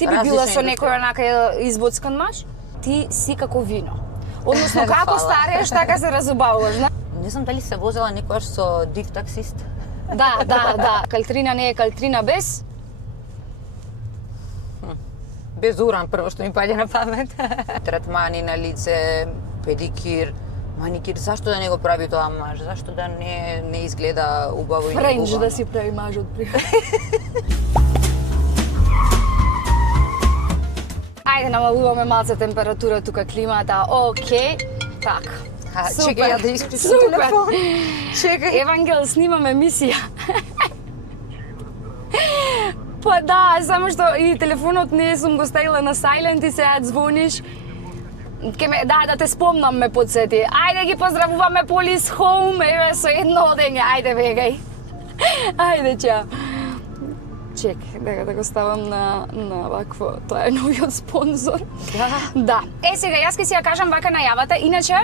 Ти би била со некој онака избоцкан маж? Ти си како вино. Односно, како старееш, така се разубавуваш, да? Не знам дали се возела некојаш со див таксист. Да. Калтрина не е калтрина без? Без уран, прво што ми паѓа на памет. Третмани на лице, педикир, маникир, зашто да не го прави тоа маж? Зашто да не изгледа убаво и Френч убаво? да си прави мажот при. Ајде, намалуваме малце температура тука, климата, окей. Така. Чекај ја да исклучам телефон. Чекај. Евангел, снимаме емисија. Па да, само што и телефонот не сум го ставила на silent и сега звониш. Да те спомнам, ме подсети. Ајде ги поздравуваме Police Home, еве со едно одење, ајде бегај. Ајде, чао. Чекај, да го ставам на вакво, тоа е новиот спонзор. Да. Сега, јас ке си ја кажам вака најавата, иначе,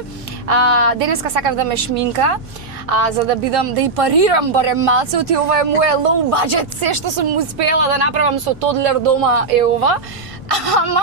денеска сакав да ме шминка, за да бидам, да и парирам барем малце, оти ова е моје low budget, се што сум успела да направам со тодлер дома е ова. Ама...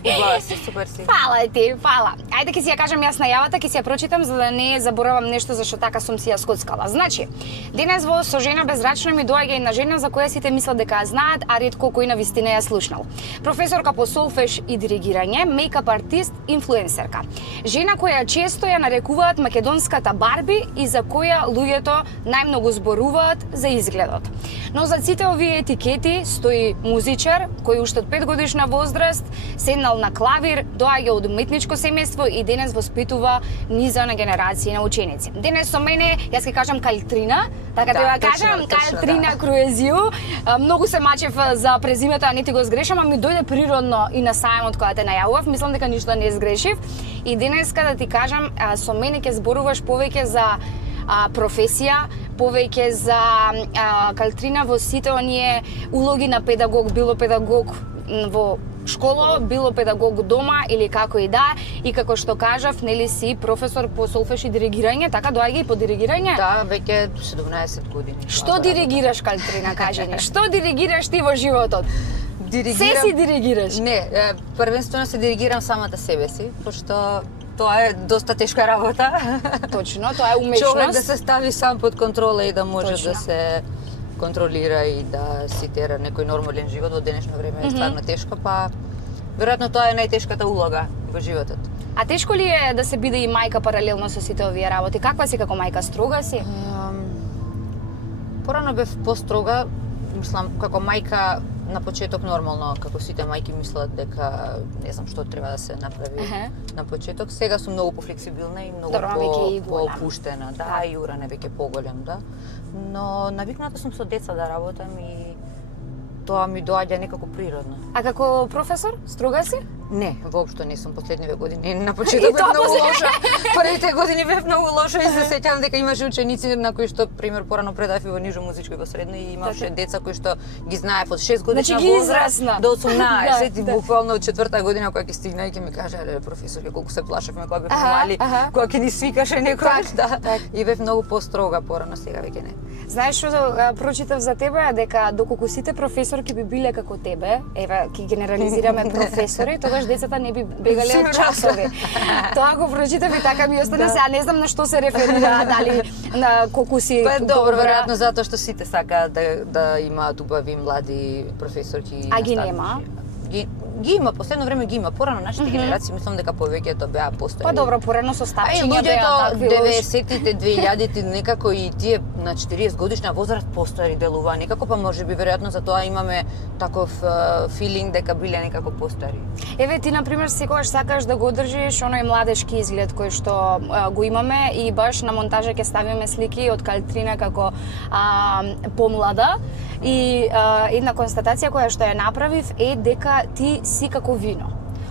Убава си, супер си. Фала ти, фала. Ајде ќе си ја кажам јас најавата, ќе си ја прочитам за да не заборавам нешто зашто така сум си ја скоцкала. Значи, денес во Со жена без рачно ми доаѓа една жена за која сите мислат дека ја знаат, а ретко кој на вистина ја слушнал. Професорка по солфеж и диригирање, мејкап артист, инфлуенсерка. Жена која често ја нарекуваат македонската Барби и за која луѓето најмногу зборуваат за изгледот. Но за сите овие етикети стои музичар кој уште од 5 годишна возраст седнал на клавир, доаѓа од уметничко семејство и денес воспитува низа на генерации на ученици. Денес со мене, јас ќе кажам Калтрина, така да кажам, Калтрина Круезију. Многу се мачев за презимето, а не ти го сгрешам, а ми дојде природно и на сајмот кога те најавував, мислам дека ништо не сгрешив. И денеска да ти кажам, со мене ќе зборуваш повеќе за професија, повеќе за Калтрина во сите оние улоги на педагог, било педагог во школа, било педагог дома или како и да, и како што кажав, нели си професор по солфеж и диригирање, така доаѓа и по диригирање? Да, веќе 17 години. Што диригираш, Калтрина, кажи ни? Што диригираш ти во животот? Се си диригираш? Не, првенствено се диригирам самата себе си, пошто тоа е доста тешка работа. Точно, тоа е умешност. Човек да се стави сам под контрола и да може да се контролира и да си тера некој нормален живот во денешно време е стварно тешко, па веројатно тоа е најтешката улога во животот. А тешко ли е да се биде и мајка паралелно со сите овие работи? Каква си како мајка, строга си? Порано бев построга, мислам како мајка на почеток нормално, како сите мајки мислат дека не знам што треба да се направи на почеток. Сега сум многу пофлексибилна и многу поопуштена, да, и Јура не веќе поголем, да. Но навикната сум со деца да работам и тоа ми доаѓа некако природно. А како професор, строга си? Не, воопшто не сум последниве години. На почеток бев многу лоша. Првите години бев многу лоша и се сеќавам дека имаше ученици на кои што пример порано предав и во нижо музичко и во средно и имаше деца кои што ги знаев од 6 годишна возраст до 18 и буквално од 4-та година кога ќе стигна и ќе ми каже професор колку се плашевме кога бевме мали, кога ќе ни свикаше некој, да. И бев многу построга порано, сега веќе не. Знаеш што прочитав за тебе дека доколку сите професорки би биле како тебе, еве ќе генерализираме професори, тогаш децата не би бегале од часови. Тоа го прочитав и така ми остана, сега не знам на што се реферира, дали на колку си добро, веројатно затоа што сите сакаат да имаат убави млади професорки. А ги нема? Ги има, последно време ги има. Порано нашите генерации мислам дека повеќето беа постари. Па добро, порано со старчиња беа такви. 90-тите, 2000-тите некако и тие на 40 годишна возраст постари делува некако, па можеби веројатно за тоа имаме таков филинг дека биле некако постари. Еве ти на пример секогаш сакаш да го одржиш оној младешки изглед кој што го имаме и баш на монтажа ќе ставиме слики од Калтрина како помлада и една констатација која што ја направив е дека ти си како вино.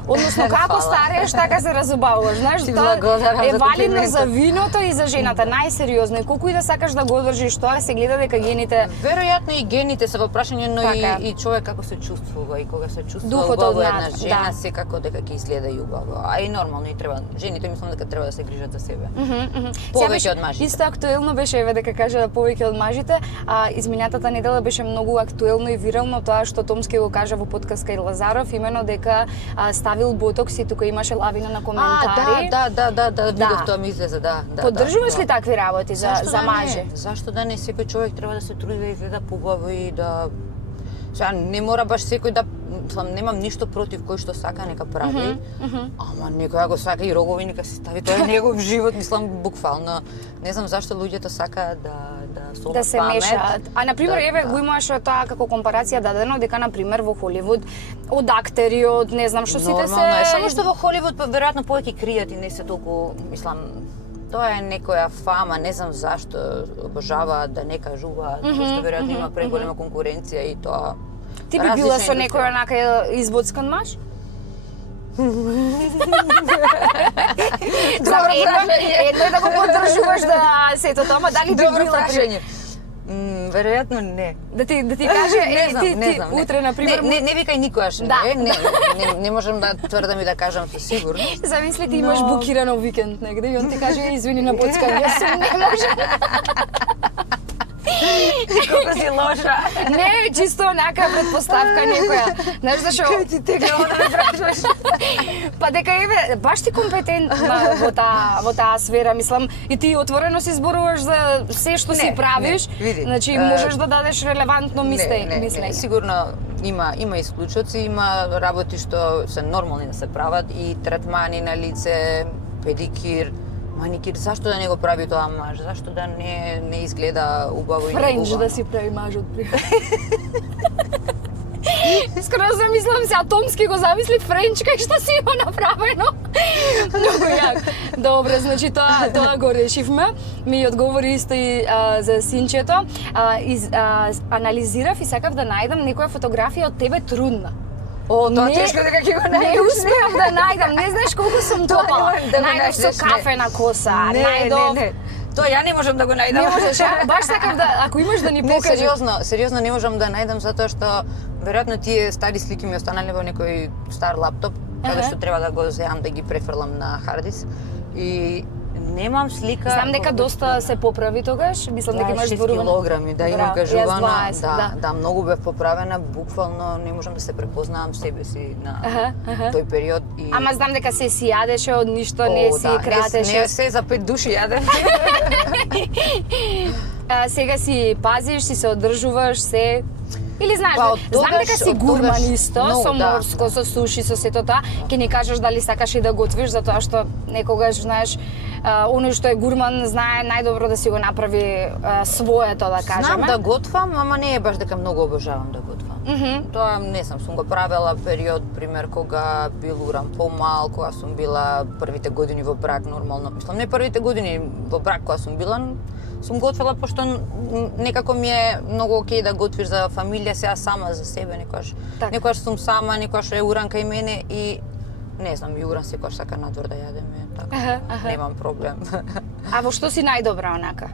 Односно, како старееш, така се разубавуваш, знаеш, Ти тоа благодарам е за валидно комплиментот. за виното и за жената, најсериозно. И колку и да сакаш да го одржиш тоа, се гледа дека гените Веројатно и гените се во прашање, но Така. и човек како се чувствува и кога се чувствува Духот убаво од една над, жена, да. секако дека ќе изгледа и убаво. А и нормално и треба, жените мислам дека треба да се грижат за себе. Сега Повеќе беше од мажите. Исто актуелно беше, еве дека кажа повеќе од мажите, а изминатата недела беше многу актуелно и вирално тоа што Томски го кажа во подкаст кај Лазаров, имено дека ставил ботокс и тука имаше лавина на коментари. Да, видов тоа ми излезе, да. Поддржуваш да. ли такви работи за мажи? Зашто да не? Секој човек треба да се труди да изгледа побаво и да... Сега, не мора баш секој да... Немам ништо против кој што сака, нека прави. Ама некој го сака и рогови, нека се стави, тоа е негов живот, мислам, буквално. Не знам зашто луѓето сакаат да солат Да се памет. мешаат. А на пример, еве го имаш тоа како компарација дадено дека на пример во Холивуд од актери, од не знам што сите се Нормално е, само што во Холивуд веројатно повеќе кријат и не се толку, мислам, тоа е некоја фама, не знам зашто обожаваат да не кажуваат, што веројатно има преголема конкуренција и тоа. Ти би била различна со некој индустрија. онака избоцкан маж? Добро прашање. Едно е да го поддржуваш да сето тоа, ама дали би Добро била прашање. Веројатно не. Да ти каже, Не знам, не. утре на пример Не викај никогаш Да. не можам да тврдам и да кажам со сигурност. Замисли ти имаш Но- букирано викенд негде и он ти каже извини на боцкан, јас сум не можам. Колку си лоша. Не, чисто онака предпоставка некоја. Знаеш зашо? Ти тегла да ме прашаш. Па дека еве баш ти компетентна во таа сфера, мислам, и ти отворено си зборуваш за се што си Не, правиш. не, види, Значи можеш да дадеш релевантно мислење. Сигурно има исклучоци, има работи што се нормални да се прават и третмани на лице, педикир, маникир, зашто да не го прави тоа маж? Зашто да не изгледа убаво и Френч неубаво? да си прави мажот при. Искрено замислам се, Томски го замисли Френч кај што си има направено. Многу јак. Добре, значи тоа го решивме. Ми одговори исто и за синчето. Анализирав и сакав да најдам некоја фотографија од тебе трудна. О, тоа Не- тешко дека ќе го Не најдеш. успеав да најдам, не знаеш колку сум Тоа топала. не можеш да го Најдов со најдеш, не. кафена коса, Не, најдов... не. Тоа ја не можам да го најдам. Не можеш, а? Баш сакав да, ако имаш да ни Не, покажеш. сериозно не можам да најдам затоа што веројатно тие стари слики ми останале во некој стар лаптоп, каде што треба да го земам да ги префрлам на хардис и немам слика. Знам дека доста се поправи тогаш, мислам дека имаш 6 зборувано. килограми, да, имам Браво, кажувано, јас 20, да, многу бев поправена, буквално не можам да се препознавам себе си на тој период и Ама знам дека се си јадеше од ништо, не си кратеше. Не се за 5 души јадев. Сега си пазиш, си се одржуваш, се... Или знаеш, Па, од знам тогаш- дека си од гурман тогаш исто, многу, со да, морско, да. со суши, со сето тоа. Ќе ни кажеш дали сакаш и да готвиш, затоа што некогаш, знаеш, оној што е гурман знае најдобро да си го направи своето, да кажеме. Знам да готвам, ама не е баш дека многу обожавам да готвам. Тоа не сум го правела период, пример, кога бил уран помал, кога сум била првите години во брак нормално. Мислам, не првите години во брак кога сум била, сум готвела пошто некако ми е многу окей да готвиш за фамилија, сега сама за себе, Така. некогаш сум сама, некогаш е уран кај мене и не знам, и уран секогаш сака надвор да јадеме, така. Немам проблем. А во што си најдобра онака?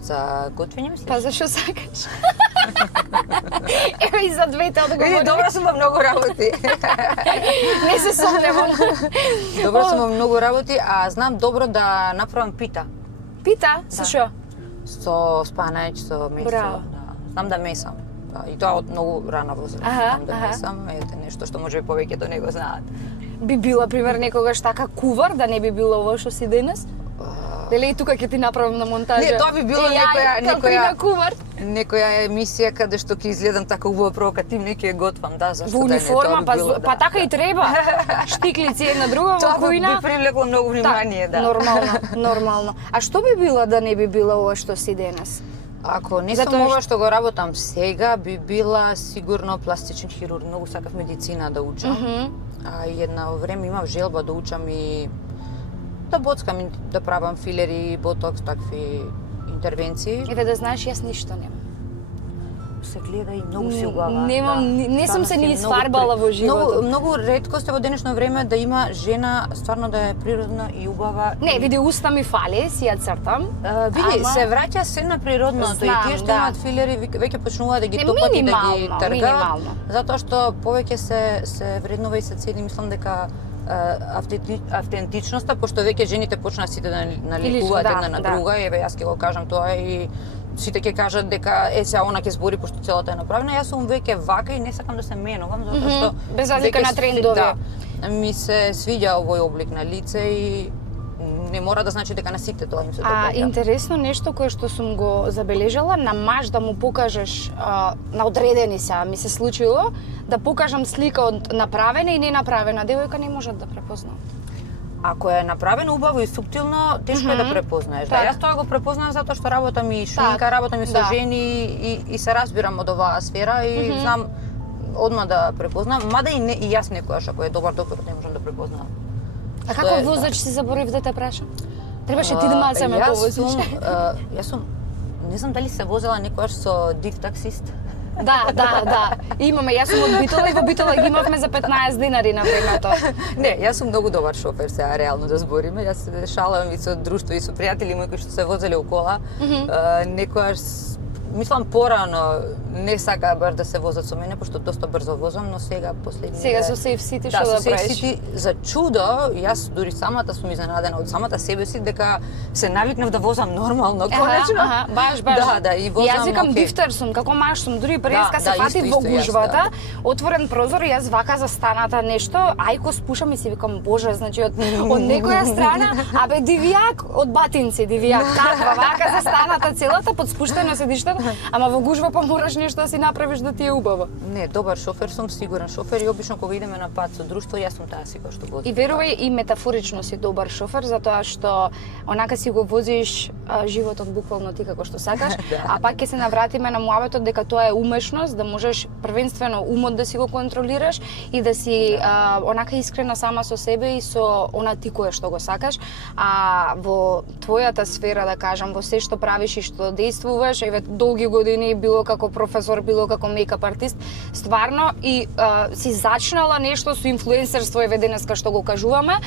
За готвење мислиш? Па зашо сакаш? Еве и за двете одговори. Види, добра сум во многу работи. Не се сомневам. Добро сум во многу работи, а знам добро да направам пита. Пита, со Да. шо? Со спанач, со месо. Браво. Да. Знам да месам. Да, и тоа од многу рана возраст. Знам да месам, ете нешто што може би повеќето не го знаат. Би била, пример, некогаш така кувар, да не би било ова што си денес? Дали и тука ќе ти направам на монтажа? Не, тоа би било некоја кувар. некоја емисија каде што ќе изгледам така убаво провокативно и ќе готвам, да, зашто Во да не, униформа, тоа би било, па така и треба. Штиклици една друга во Тоа кујна. би привлекло многу внимание, да. Нормално. А што би била да не би била ова што си денес? Ако не Затоа сум ова што го работам сега, би била сигурно пластичен хирург. Многу сакав медицина да учам. А и едно време имав желба да учам и да боцкам, да правам филери, ботокс, такви интервенции. Еве да знаеш, јас ништо немам. се гледа и многу се убава. Не сум се ни исфарбала во животот. Многу ретко во денешно време да има жена стварно да е природна и убава. Не, види, уста ми фали, си ја цртам. Види, се враќа се на природното и тие што имаат филери веќе почнуваат да ги топат и да ги тргаат. Затоа што повеќе се вреднува и се цени, мислам дека автентичноста, пошто веќе жените почнаа сите да наликуваат една на друга, еве јас ќе го кажам тоа и сите ќе кажат дека сега она ќе збори пошто целата е направена. Јас сум веќе вака и не сакам да се менувам затоа што без разлика на трендови. Да, ми се свиѓа овој облик на лице и не мора да значи дека на сите тоа им се допаѓа. Интересно нешто кое што сум го забележала, на маж да му покажеш на одредени сега ми се случило да покажам слика од направена и ненаправена девојка не можат да препознаат. Ако е направено убаво и суптилно, тешко е да препознаеш. Да, јас тоа го препознав затоа што работам и шминка, работам и со жени и се разбирам од оваа сфера и знам одма да препознам, мада и јас некојаш ако е добар доктор не можам да препознам. А како возач си заборив да те прашам? Требаше ти да малце ме повозиш. Јас сум, не знам дали се возела некојаш со див таксист. Да. Имаме, јас сум од Битола и во Битола ги имавме за 15 динари на времето. Не, јас сум многу добар шофер сега, реално да збориме. Јас се шалам и со друштво и со пријатели мои кои што се возеле у кола. Некојаш мислам порано не сака бар да се возат со мене пошто доста брзо возам, но сега последните Сега со Safe City што да правиш? Safe City за чудо, јас дури самата сум изненадена од самата себе си дека се навикнав да возам нормално, конечно. Баш. Да, и возам. Јас викам дифтер сум, како маж сум, дури преска се фати во гужвата, отворен прозор и јас вака застаната нешто, ајко спушам и си викам боже, значи од некоја страна, абе дивијак од батинци, дивијак каква вака застаната целата под спуштено седиштето, ама во гужва па мораш нешто да си направиш да ти е убаво. Не, добар шофер сум, сигурен шофер и обично кога идеме на пат со друштво, јас сум таа си која што вози. И верувај и метафорично си добар шофер затоа што онака си го возиш животот буквално ти како што сакаш, а пак ќе се навратиме на муабетот дека тоа е умешност, да можеш првенствено умот да си го контролираш и да си онака искрена сама со себе и со она ти кое што го сакаш, а во твојата сфера да кажам, во се што правиш и што действуваш, еве долги години било како професор, било како мејкап артист, стварно и си зачнала нешто со инфлуенсерство еве денеска што го кажуваме,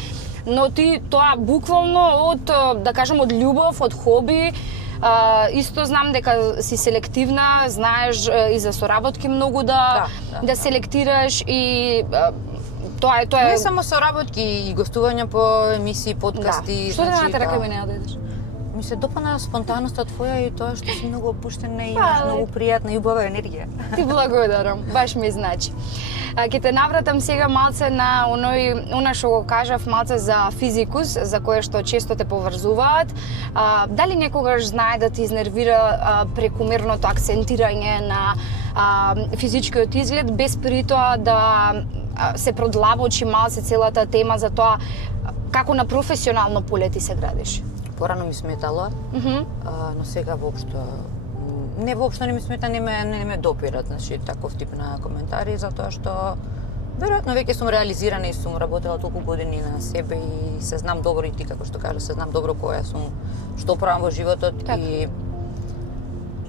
но ти тоа буквално од да кажам од љубов, од хоби, исто знам дека си селективна, знаеш и за соработки многу да селектираш и тоа е не само соработки и гостувања по емисии, подкасти, Што да натера кај мене да идеш? Ми се допана спонтаноста твоја и тоа што си многу опуштена и имаш многу пријатна и убава енергија. Ти благодарам, баш ми значи. Ќе те навратам сега малце на она што го кажав малце за физикус, за кое што често те поврзуваат. Дали некогаш знае да ти изнервира прекумерното акцентирање на физичкиот изглед, без при тоа да се продлабочи малце целата тема за тоа како на професионално поле ти се градиш? Порано ми сметало, но сега воопшто не ми смета, не ме допират, значи таков тип на коментари, затоа што веројатно веќе сум реализирана и сум работела толку години на себе и се знам добро и ти како што кажа, се знам добро која сум, што правам во животот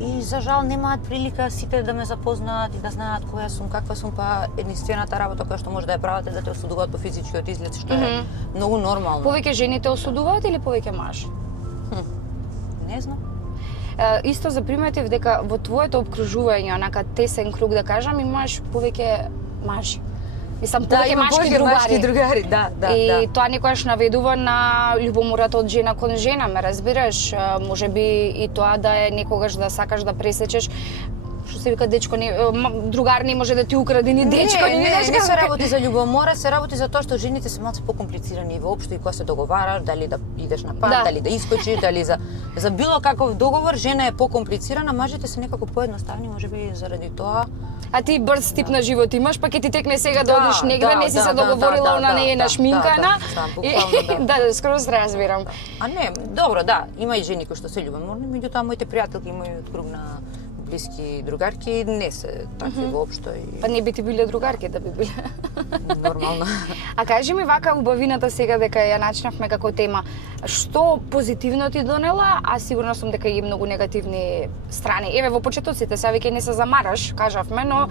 и за жал немаат прилика сите да ме запознаат и да знаат која сум, каква сум, па единствената работа која што може да ја прават е да те осудуваат по физичкиот изглед, што е многу нормално. Повеќе жени те осудуваат или повеќе мажи? Не знам. Исто заприметив дека во твоето обкружување, онака тесен круг да кажам, имаш повеќе мажи. Мислам, повеќе машки другари. Да. И тоа некојаш наведува на љубомората од жена кон жена, ме разбираш? Можеби и тоа да е некогаш да сакаш да пресечеш, што се вика дечко другар не може да ти украде ни дечко, не се работи за љубомора, се работи за тоа што жените се малку покомплицирани воопшто и кога се договараш, дали да идеш на пат, дали да искочиш, дали за било каков договор, жена е покомплицирана, мажите се некако поедноставни, можеби заради тоа. А ти брз тип на живот имаш, па ќе ти текне сега да одиш негде, не си се договорила, она не е нашминкана. Да, скроз разбирам. А не, добро, да, има и жени кои што се љубоморни, меѓутоа моите пријателки, мојот круг на блиски другарки не се такви воопшто и Па не би ти биле другарки да би биле. нормално. А кажи ми вака убавината сега дека ја начнавме како тема, што позитивно ти донела, а сигурно сум дека и многу негативни страни. Еве во почетоците сега веќе не се замараш, кажавме, но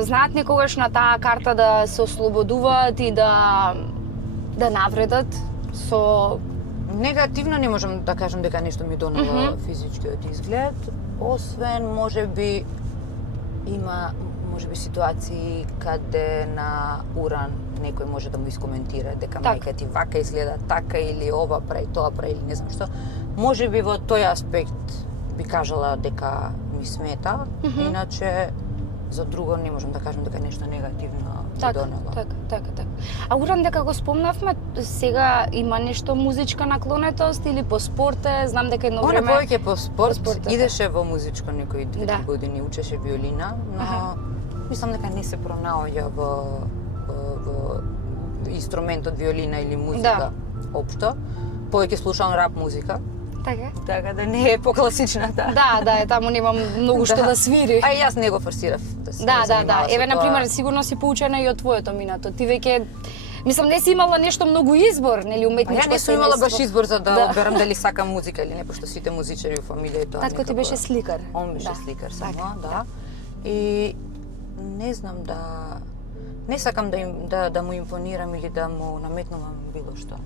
знаат некогаш на таа карта да се ослободуваат и да навредат со Негативно не можам да кажам дека нешто ми донело физичкиот изглед, освен можеби има ситуации каде на уран некој може да му искоментира дека мајка ти вака изгледа така или ова прави тоа прави или не знам што. Можеби во тој аспект би кажала дека ми смета, иначе за друго не можам да кажам дека нешто негативно ми донело. Така. А уран дека го спомнавме, сега има нешто музичка наклонетост или по спорт е, знам дека едно време... Она повеќе по спорт, идеше во музичко некои 2 години, учеше виолина, но мислам дека не се пронаоѓа во инструментот виолина или музика општо. Повеќе слушам рап музика. Така да не е покласичната. Да, таму нема многу што да свири. А и јас не го форсирав да се Да. Еве на пример, сигурно си поучена и од твоето минато. Ти веќе мислам не си имала нешто многу избор, нели уметничко. Ја не сум имала баш избор за да одберам дали сакам музика или не, пошто сите музичари во фамилија тоа. Татко ти беше сликар. Он беше сликар само, да. И не знам не сакам да му импонирам или да му наметнувам било што.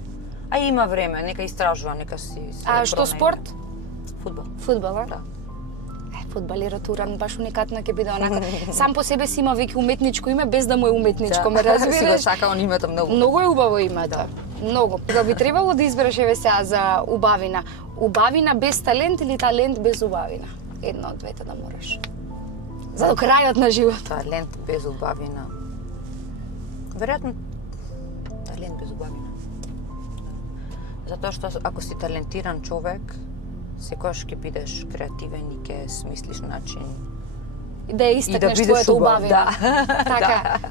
А има време, нека истражува, нека си А што спорт? Фудбал. Фудбал, а? Да. Фудбалерот Уран баш уникатно ќе биде онака. Сам по себе си има веќе уметничко име без да му е уметничко, ме разбираш? Си го сака он името многу. Многу е убаво името. Многу. Кога би требало да избереш еве сега за убавина. Убавина без талент или талент без убавина? Едно од двете да мораш. За до крајот на животот. Талент без убавина. Веројатно талент без убавина. Затоа што ако си талентиран човек, секогаш ќе бидеш креативен и ќе смислиш начин да ја истакнеш твоето убавина.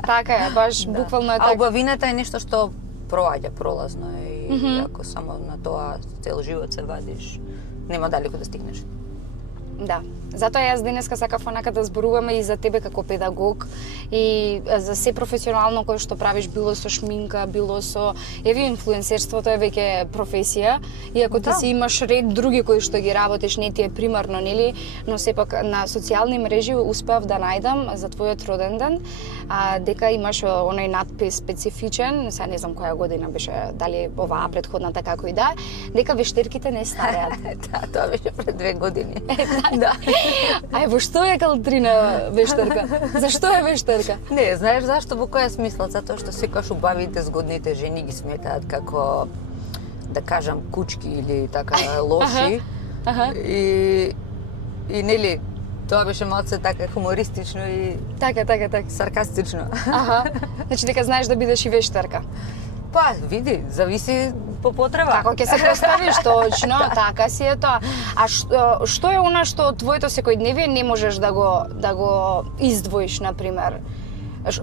Така е, баш буквално е така. А убавината е нешто што проаѓа пролазно и ако само на тоа цел живот се вадиш, нема далеку да стигнеш. Да. Затоа јас денеска сакав онака да зборуваме и за тебе како педагог и за се професионално кое што правиш, било со шминка, било со еве инфлуенсерството е веќе професија, иако ти си имаш ред други кои што ги работиш, не ти е примарно, нели, но сепак на социјални мрежи успеав да најдам за твојот роден ден, дека имаш оној надпис специфичен, сега не знам која година беше, дали оваа претходната како и да, дека вештерките не стареат. Да, тоа беше пред 2 години. Да. Ај, во што е калтрина вештерка? Зашто е вештерка? Не, знаеш зашто, во која смисла? Затоа што секогаш убавите згодните жени ги сметаат како, да кажам, кучки или така лоши. И нели, тоа беше малце така хумористично и така саркастично. Значи дека знаеш да бидеш и вештерка. Па, види, зависи по потреба. Како ќе се поставиш точно, така си е тоа. А што е она што од твоето секојдневие не можеш да го издвоиш, на пример?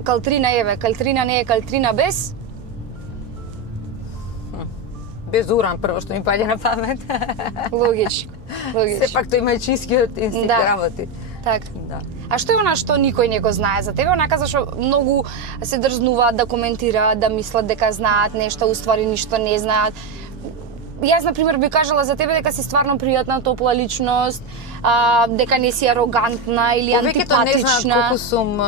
Калтрина не е калтрина без? Без уран, прво што ми паѓа на памет. Логично. Сепак тој има чистиот инстинкт работи. Така. Да. А што е она што никој не го знае за тебе, онака зашто многу се дрзнуваат да коментираат, да мислат дека знаат нешто, уствари ништо не знаат. Јас, например, би кажала за тебе дека си стварно пријатна, топла личност, дека не си арогантна или антипатична. Повеќето не знаат колку сум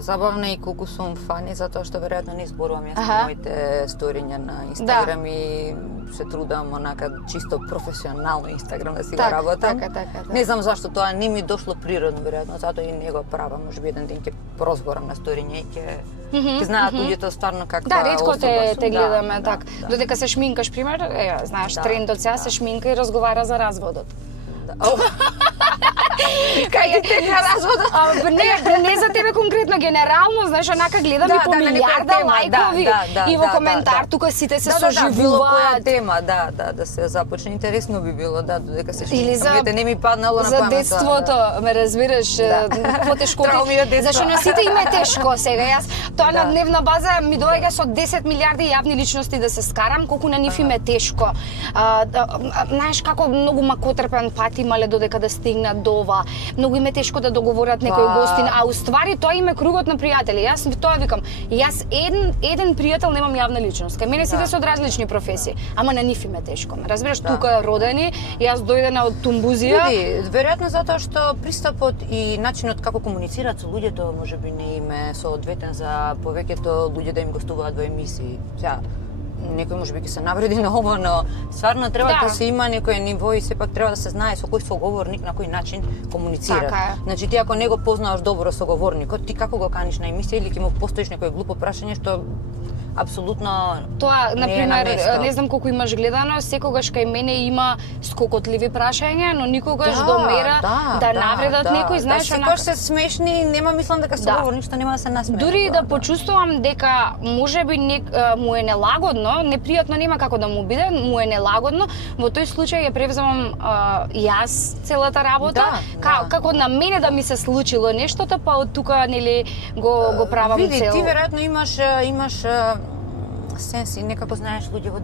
забавна и колку сум фани, затоа што веројатно не зборувам јас на моите сториња на Инстаграм и се трудам онака чисто професионално Инстаграм да си го работам. Така. Не знам зашто тоа не ми дошло природно, веројатно, затоа и не го правам. Можеби еден ден ќе прозборам на сториња и ќе знаат луѓето стварно каква особа сум. Да, ретко те гледаме така. Додека се шминкаш, пример, знаеш, трендот сега се шминка и разговара за разводот. Кај ти текна разводот? Не за тебе конкретно, генерално, знаеш, онака гледам и по милиарда лајкови и во коментар тука сите се соживуваат. Било која тема, да се започне, интересно би било, додека се шминкам, не ми паднало на памет. За детството, ме разбираш, потешко. Зашто на сите им е тешко сега. Јас тоа на дневна база ми доаѓа со 10 милиарди јавни личности да се скарам, колку на нив им е тешко. Знаеш како многу макотрпен пат имале додека да стигнат до ова, многу им е тешко да договорат некој гостин, а уствари тоа им е кругот на пријатели. Јас тоа викам, јас еден пријател немам јавна личност. Кај мене сите се од различни професии, ама на нив им е тешко. Разбираш, тука родени, јас дојдена од Тумбузија. Види, веројатно затоа што пристапот и начинот како комуницираат со луѓето можеби не им е соодветен за повеќето луѓе да им гостуваат во емисии. Сега, некој можеби ќе се навреди на ова, но стварно треба да се има некој ниво и сепак треба да се знае со кој соговорник на кој начин комуницира. Така е. Значи ти ако не го познаваш добро соговорникот, ти како го каниш на емисија или ќе му постоиш некој глупо прашање што апсолутно Тоа, не е на например, место. не знам колку имаш гледано, секогаш кај мене има скокотливи прашања, но никогаш до мера да навредат некој, знаеш, секогаш се смешни, нема мислам дека соговорник што нема да се насмее. Дури да почувствувам дека можеби му е нелагодно, непријатно нема како да му биде, му е нелагодно, во тој случај ја превземам јас целата работа, како на мене да ми се случило нештото, па од тука нели го правам цел. Види, ти веројатно имаш сенс и некако знаеш луѓето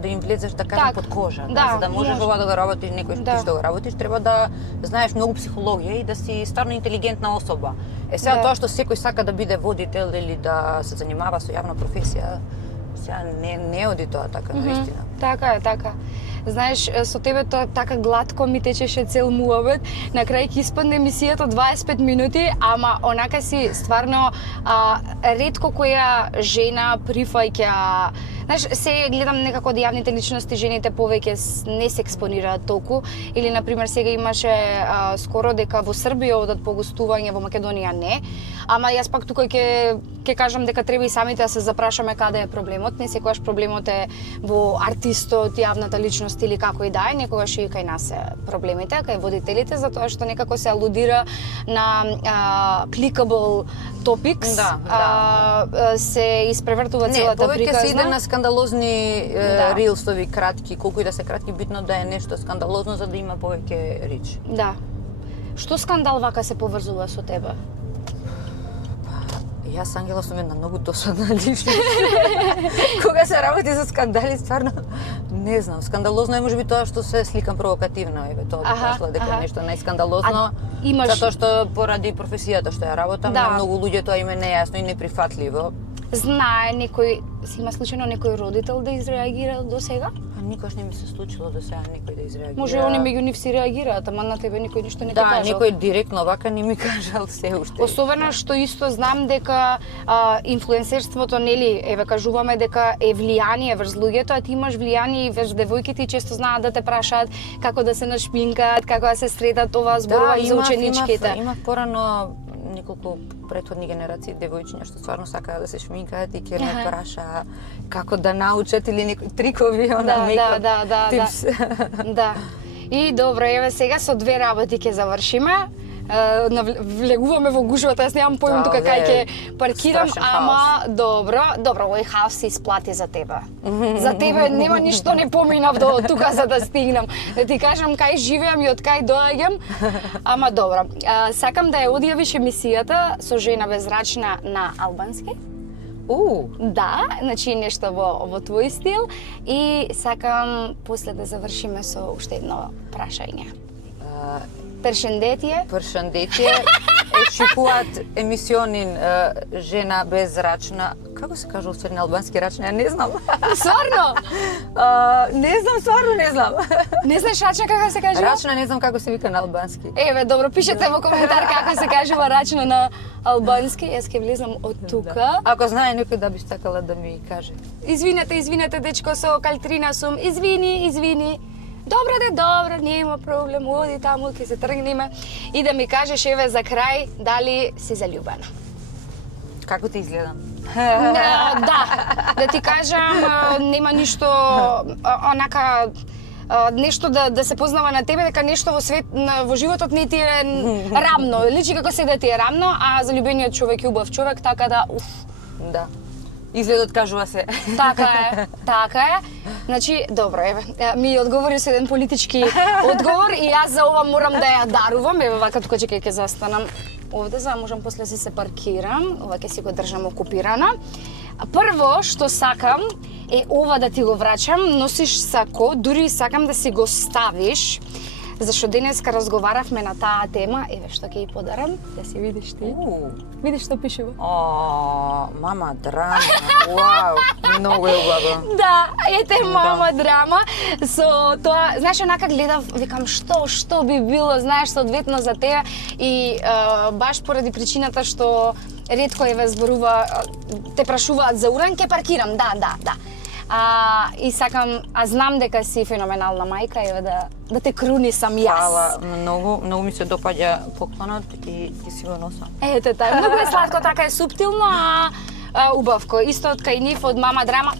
да им влезеш, да кажем, под кожа. За да можеш ова да го работиш, некој ти што го работиш, треба да знаеш многу психологија и да си стварно интелигентна особа. Сега тоа што секој сака да биде водител или да се занимава со јавна професија, сега не оди тоа така, наистина. Така е, така. Знаеш, со тебе тоа така глатко ми течеше цел муабет. На крај ќе испадне емисијата 25 минути, ама онака си стварно ретко која жена прифаќа. Знаеш, се гледам некако од јавните личности жените повеќе не се експонираат толку, или на пример сега имаше скоро дека во Србија одат по гостување, во Македонија не. Ама јас пак тука ќе кажам дека треба и самите да се запрашаме каде е проблемот. Не секогаш проблемот е во артистот, јавната личност или како и да е, некогаш и кај нас се проблемите, кај водителите, затоа што некако се алудира на clickable topics, се испревртува целата приказна. Не, повеќе се иде на скандалозни рилстови кратки, колку и да се кратки, битно да е нешто скандалозно за да има повеќе рич. Да. Што скандал вака се поврзува со тебе? Јас, Ангела, сум една многу досадна личност. Кога се работи за скандали, стварно, не знам. Скандалозно е можеби тоа што се сликам провокативно, тоа би кажала дека нешто најскандалозно. Затоа што поради професијата што ја работам, на многу луѓе тоа им е нејасно и неприфатливо. Знае некој, си има случајно некој родител да изреагира до сега? Никош не ми се случило до сега некој да изреагира. Може они меѓу нив си реагираат, ама на тебе никој ништо не ти кажал. Да, некој директно вака не ми кажал се уште. Особено што исто знам дека инфлуенсерството, нели, еве кажуваме дека е влијание врз луѓето, а ти имаш влијание и врз девојките и често знаат да те прашаат како да се нашпинкаат, како да се сретат, тоа зборува и за ученичките. Има порано неколку претходни генерации девојчиња што стварно сакаат да се шминкаат и ќе ме праша како да научат или некои трикови на мейкап типс. Да. И добро, еве сега со две работи ќе завршиме. Влегуваме во гужвата, јас немам поим тука кај ќе паркирам, ама добро, овој хаос се исплати за тебе. За тебе нема ништо не поминав до тука за да стигнам. Да ти кажам кај живеам и од кај доаѓам, ама добро. Сакам да ја одјавиш емисијата со жена безрачна на албански. Да, значи нешто во твој стил и сакам после да завршиме со уште едно прашање. Першендетие. Е шикуат емисионин жена безрачна. Како се кажа усвари на албански рачна? Ја не знам. Сварно? Не знам, сварно не знам. Не знаеш рачна како се кажува? Рачна не знам како се вика на албански. Еве, добро, пишете во коментар како се кажува рачна на албански. Јас ќе влезам од тука. Ако знае некој да би сакала да ми каже. Извинете, дечко, со калтрина сум. Извини. Добро, нема проблем, оди таму, ќе се тргнеме. И да ми кажеш, еве, за крај, дали си заљубена? Како ти изгледам? Да ти кажам, нема ништо, онака, нешто да се познава на тебе, дека нешто во животот не ти е рамно. Личи како се да ти е рамно, а заљубениот човек е убав човек, така да, Да. Изгледот кажува се. Така е. Значи, добро, еве, ми одговори со еден политички одговор и јас за ова морам да ја дарувам. Еве, вака тука ќе застанам овде, за да можам после се паркирам. Ова ќе си го држам окупирана. Прво што сакам е ова да ти го врачам, носиш сако, дури сакам да си го ставиш, зашто денеска разговаравме на таа тема, еве што ќе ја подарам, да си видиш ти. Видиш што пишува? Мама драма. Вау, многу е убаво. Да, ете мама драма. Со тоа, знаеш, онака гледав, викам што би било, знаеш, соодветно за теа и баш поради причината што ретко еве зборува, те прашуваат за уран, ќе паркирам, да. И сакам, знам дека си феноменална мајка, еве да те круни сам јас. Фала, многу ми се допаѓа поклонот и ти си го носам. Ете тај, многу е сладко, така е суптилно, убавко. Исто од кај нив, од мама драма.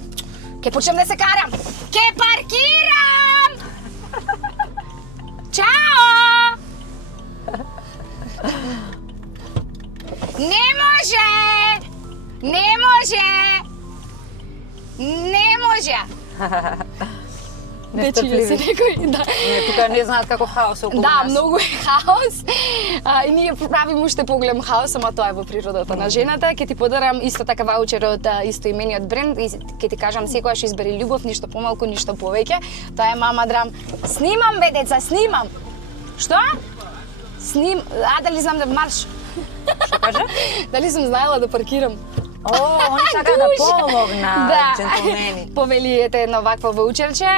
Ке почнем да се карам! Ке паркирам! Чао! Не може! Нестрпливи. се некој, да. Тука не знаат како хаос околу нас. Да, многу е хаос. И ние правиме уште поголем хаос, ама тоа е во природата на жената. Ќе ти подарам исто така ваучер од истоимениот бренд и ќе ти кажам секогаш избери љубов, ништо помалку, ништо повеќе. Тоа е мама драм. Снимам бе деца, снимам. Што? Дали знам да марш? Што кажа? Дали сум знаела да паркирам? Они сака да помогна, джентлмени. Повелиете едно вакво ваучерче.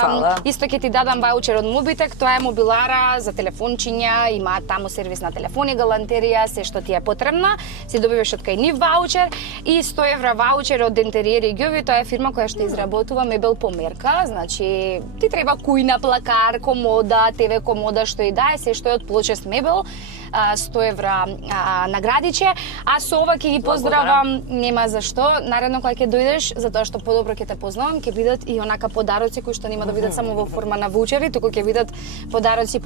Фала. Исто ќе ти дадам ваучер од Мобитек, тоа е мобилара за телефончиња, имаат таму сервис на телефони, галантерија, се што ти е потребно. Си добиваш од кај нив ваучер и 100 евра ваучер од Дентериери Ѓови, тоа е фирма која што изработува мебел по мерка, значи ти треба кујна, плакар, комода, ТВ комода, што и да е, се што е од плочест мебел. 100 евра наградиче, а со ова ќе ги поздравам, нема зашто. Наредно кога ќе дојдеш, затоа што подобро ќе те познавам, ќе бидат и онака подароци кои што нема да бидат само во форма на ваучери, туку ќе бидат подароци.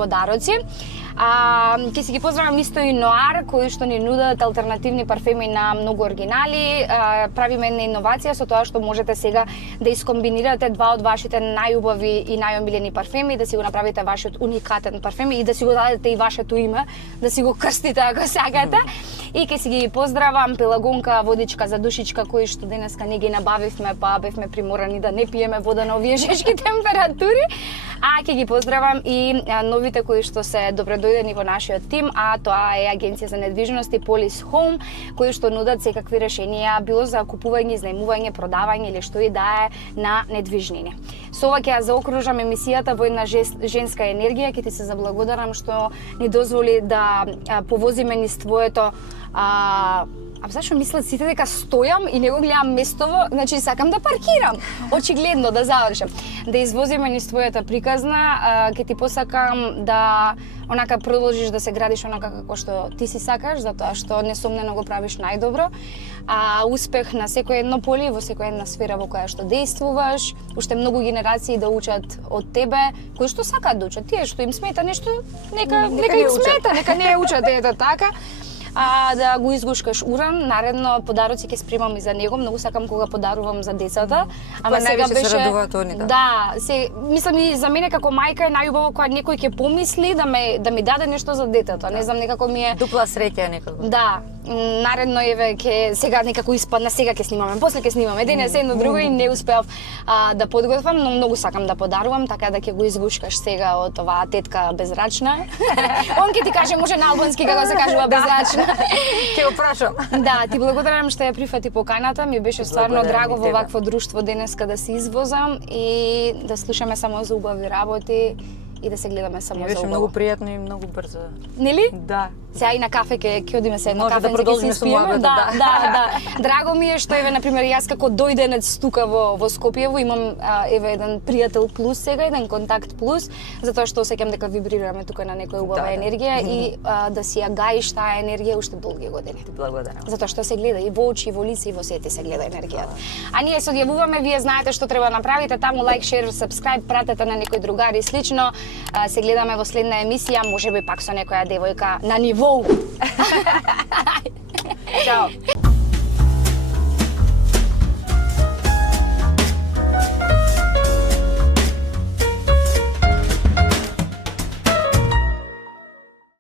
Ќе си ги поздравам исто и Ноар, кои што ни нудат алтернативни парфеми на многу оригинали. Правиме една иновација со тоа што можете сега да искомбинирате два од вашите најубави и најомилени парфеми, да си го направите вашиот уникатен парфем и да си го дадете и вашето име, да си го крстите ако сакате. И ќе си ги поздравам пелагонка, водичка за душичка кои што денеска не ги набавивме, па бевме приморани да не пиеме вода на овие жешки температури. А ќе ги поздравам и новите кои што се добредојдени во нашиот тим, а тоа е Агенција за недвижности Полис Home, кои што нудат секакви решенија, било за купување, изнајмување, продавање или што и да е на недвижнини. Со ова ќе ја заокружам емисијата во една женска енергија, ќе ти се заблагодарам што ни дозволи да повозиме низ твоето зашто мислат сите дека стојам и не го гледам местово, значи сакам да паркирам. Очигледно да завршам. Да извозиме низ твојата приказна, ќе ти посакам да онака продолжиш да се градиш онака како што ти си сакаш, затоа што несомнено го правиш најдобро. Успех на секој едно поле, во секоја една сфера во која што действуваш. Уште многу генерации да учат од тебе, кои што сакаат да учат. Тие што им смета нешто, нека им смета, нека не учат, ето така. Да го изгушкаш уран, наредно подароци ќе спремам и за него, многу сакам кога подарувам за децата. Ама сега беше се радуваат они, да. Да, мислам и за мене како мајка е најубаво кога некој ќе помисли да ми даде нешто за детето. Не знам, некако ми е дупла среќа некако. Да. Наредно еве ќе сега некако испадна, сега ќе снимаме, после ќе снимаме, денес едно друго и не успеав да подготвам, но многу сакам да подарувам, така да ќе го изгушкаш сега од оваа тетка безрачна. Он ќе ти каже може на албански како се кажува безрачна. Ќе го прашам. Да, ти благодарам што ја прифати поканата, ми беше стварно драго во вакво друштво денеска да се извозам и да слушаме само за убави работи и да се гледаме само за убаво. Беше многу пријатно и многу брзо. Нели? Да. Сега и на кафе ќе одиме се едно кафе, кафе, да продолжиме со муабетот, да. Драго ми е што еве на пример јас како дојденец тука во Скопјево имам еве еден пријател плюс сега, еден контакт плюс, затоа што осеќам дека вибрираме тука на некоја убава енергија и да си ја гаиш таа енергија уште долги години. Ти благодарам. Затоа што се гледа и во очи, и во лице, и во сети се гледа енергијата. А ние се одјавуваме, вие знаете што треба да направите, таму лайк, шер, сабскрајб, пратете на некои другари и слично. Се гледаме во следна емисија, можеби пак со некоја девојка на ниво. Чао.